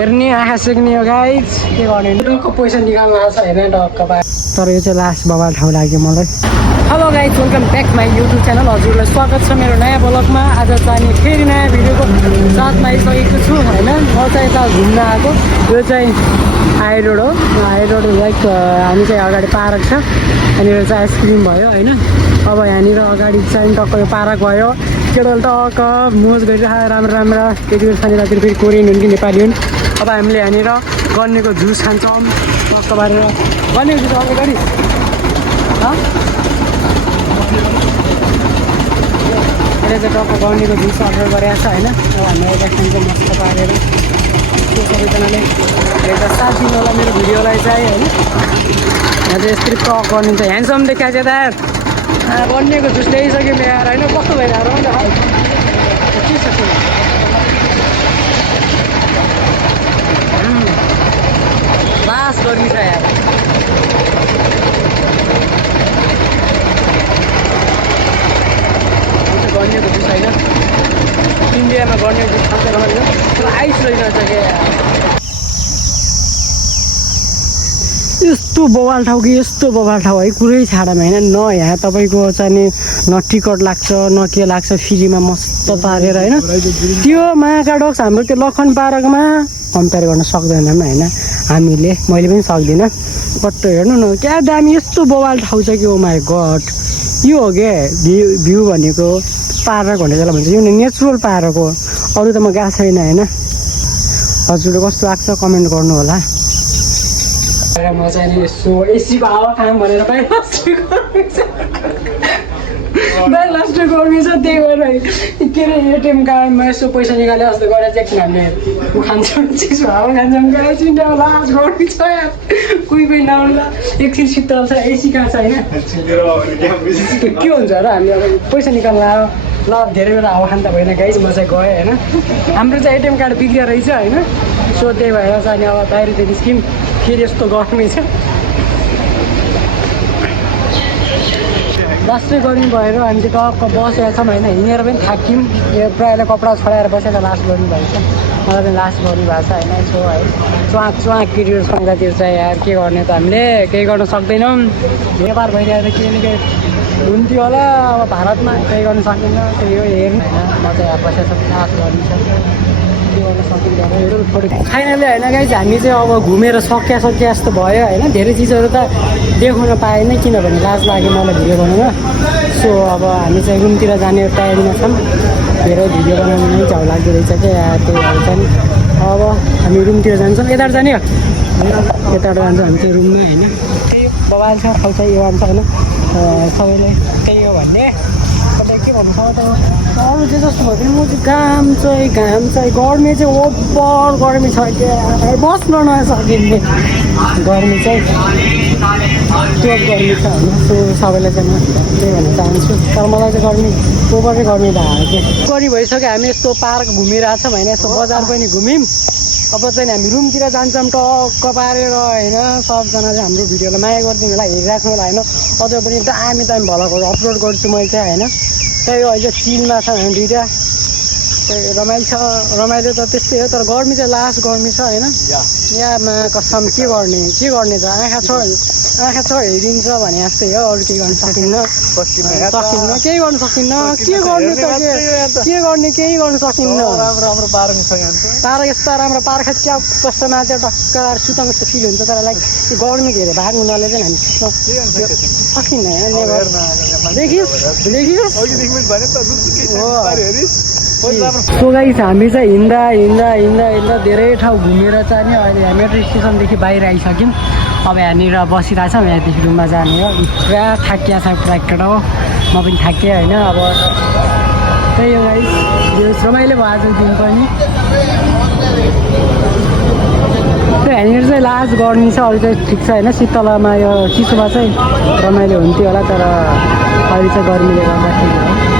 हेर्ने आँखा सेक्ने हो गाइज के गर्ने टक्क पैसा निकाल्नु आएको छ हेर्ने टक्क पाए तर यो चाहिँ लास्ट बबाल ठाउँ लाग्यो मलाई hello guys welcome back my YouTube channel हजुरलाई स्वागत छ मेरो नयाँ ब्लगमा आज चाहिँ फेरि नयाँ भिडियोको साथमा आइसकेको छु होइन म चाहिँ यता घुम्न आएको यो चाहिँ हाई रोड हो हाई रोड लाइक हामी चाहिँ अगाडि पार्क छ यहाँनिर चाहिँ आइसक्रिम भयो होइन अब यहाँनिर अगाडि चाहिँ टक्क यो पार्क भयो केटाले टक्क मोज गरिरहेको राम्रो राम्रो त्यति बेर छानेर फेरि कोरियन हुन् कि नेपाली हुन् अब हामीले यहाँनिर गन्नेको जुस खान्छौँ टक्क पारेर गन्नेको जुस अर्डर गरी अहिले चाहिँ टक्क गन्नेको जुस अर्डर गरेको छ होइन अब हामीले एउटा खान्छौँ मस्त पारेर त्यो सबैजनाले एउटा साथ दिनु होला मेरो भिडियोलाई चाहिँ होइन यहाँ चाहिँ यस्तरी टक गर्ने चाहिँ ह्यान्डसम देखाएको छ दार गन्नेको जुस ल्याइसक्यो ल्याएर होइन कस्तो भइरहेको के छ त्यो लास गर्मी छ यार गन्नेको जुस होइन इन्डियामा गन्नेको जुस खान्छ रमाइलो तर आइस रहेछ क्या यस्तो बवाल ठाउँ कि यस्तो बवाल ठाउँ है कुरै छाडामा होइन न यहाँ तपाईँको चाहिँ न टिकट लाग्छ न के लाग्छ फ्रीमा मस्त पारेर होइन त्यो महाका डक्स हाम्रो त्यो लखन पार्कमा कम्पेयर गर्न सक्दैनौँ होइन हामीले मैले पनि सक्दिनँ बट हेर्नु न क्या दामी यस्तो बवाल ठाउँ छ कि ओ माई गड यो हो क्या भ्यू भनेको पार्क भनेर जसलाई भन्छ यो नेचुरल पार्क हो अरू त म गएको छैन होइन हजुरले कस्तो लाग्छ कमेन्ट गर्नु होला म चाहिँ यसो एसीको हावा खाऊँ भनेर बाहिर लास्ट गर्मी छ त्यही भएर के अरे एटिएम कार्डमा यसो पैसा निकाले जस्तो गरेर चाहिँ किनभने म खान्छौँ चिसो हावा खान्छौँ चिन्ता लास्ट गर्मी छ यार कोही पनि नआउला एकछिन शीतल छ एसी कहाँ छ होइन के हुन्छ र हामी अब पैसा निकाल्नु आयो ल धेरै बेला हावा खान्छ भएन गाइज म चाहिँ गएँ होइन हाम्रो चाहिँ एटिएम कार्ड बिग्रिया रहेछ होइन सो त्यही भएर चाहिँ अब बाहिर चाहिँ निस्क्यौँ फेरि यस्तो गर्मी छ लास्टै गर्मी भएर हामी चाहिँ टक्क बसेका छौँ होइन हिँडेर पनि थाक्यौँ यो प्रायःले कपडा छडाएर बसेर लास्ट गर्नु भएको छ मलाई पनि लास्ट गर्नु भएको छ होइन यसो है चुवाक पिरियड सङ्गतिहरू चाहिँ यार के गर्ने त हामीले केही गर्न सक्दैनौँ व्यापार भइरहेको के न केही हुन्थ्यो होला अब भारतमा केही गर्न सकिँदैन त्यही हो हेर्नु होइन म चाहिँ यहाँ बसेर लास्ट गर्नु छ के गर्न सकिँदैन फाइनली होइन गाइज हामी चाहिँ अब घुमेर सकिया जस्तो भयो होइन धेरै चिजहरू त देखाउन पाएन किनभने लाज लाग्यो मलाई भिडियो बनाउन सो अब हामी चाहिँ रुमतिर जाने तयारीमा छौँ धेरै भिडियो बनाउनु नै झाउ लाग्दो रहेछ क्या त्यही भएर चाहिँ अब हामी रुमतिर जान्छौँ यताबाट जाने हो यताबाट जान्छौँ हामी चाहिँ रुममा होइन त्यही मोबाइल छ खाउँछ यो भन्छ होइन सबैले त्यही हो भन्ने तपाईँ के भन्नु सक्छ अरू चाहिँ जस्तो भयो भने म चाहिँ घाम चाहिँ गर्मी चाहिँ ओभर गर्मी छ क्या बस्न नसकिने गर्मी चाहिँ त्यो गर्मी छ होइन सो सबैलाई चाहिँ म त्यही भन्न चाहन्छु तर मलाई चाहिँ गर्मी ओभरै गर्मी भएको गरी भइसक्यो हामी यस्तो पार्क घुमिरहेछौँ होइन यस्तो बजार पनि घुम्यौँ अब चाहिँ हामी रुमतिर जान्छौँ टक्क पारेर होइन सबजना चाहिँ हाम्रो भिडियोलाई माया गरिदिनु होला हेरिराख्नु होला होइन अझ पनि दामी भलाको अपलोड गर्छु मैले चाहिँ होइन त्यही अहिले चिलमा छ हामी दुइटा त्यही रमाइलो त त्यस्तै हो तर गर्मी चाहिँ लास्ट गर्मी छ होइन यहाँमा कसम के गर्ने त आँखा छ हेरिन्छ भने जस्तै हो अरू केही गर्न सकिन्न केही गर्न सकिन्न के गर्ने त के गर्ने केही गर्न सकिन्न राम्रो पार्क छ तारा यस्ता राम्रो पार्क च्याउ कस्तो माथि टक्क सुताउनु जस्तो फिल हुन्छ तर लाइक त्यो गर्मी घेरेर भाग हुनाले चाहिँ हामी सकिन्न सो गाइस हामी चाहिँ हिँड्दा धेरै ठाउँ घुमेर चाहिँ नि अहिले हामी मेट्रो स्टेसनदेखि बाहिर आइसक्यौँ अब यहाँनिर बसिरहेछौँ यहाँदेखि रुममा जाने हो पुरा थाकिया छ पुरा केटा हो म पनि थाकेँ होइन अब त्यही हो गाइस यो रमाइलो भयो आज दिन पनि त्यो यहाँनिर चाहिँ लास्ट गर्मी छ अरू चाहिँ ठिक छ होइन शीतलामा यो चिसोमा चाहिँ रमाइलो हुन्थ्यो होला तर अहिले चाहिँ गर्मीले गर्दाखेरि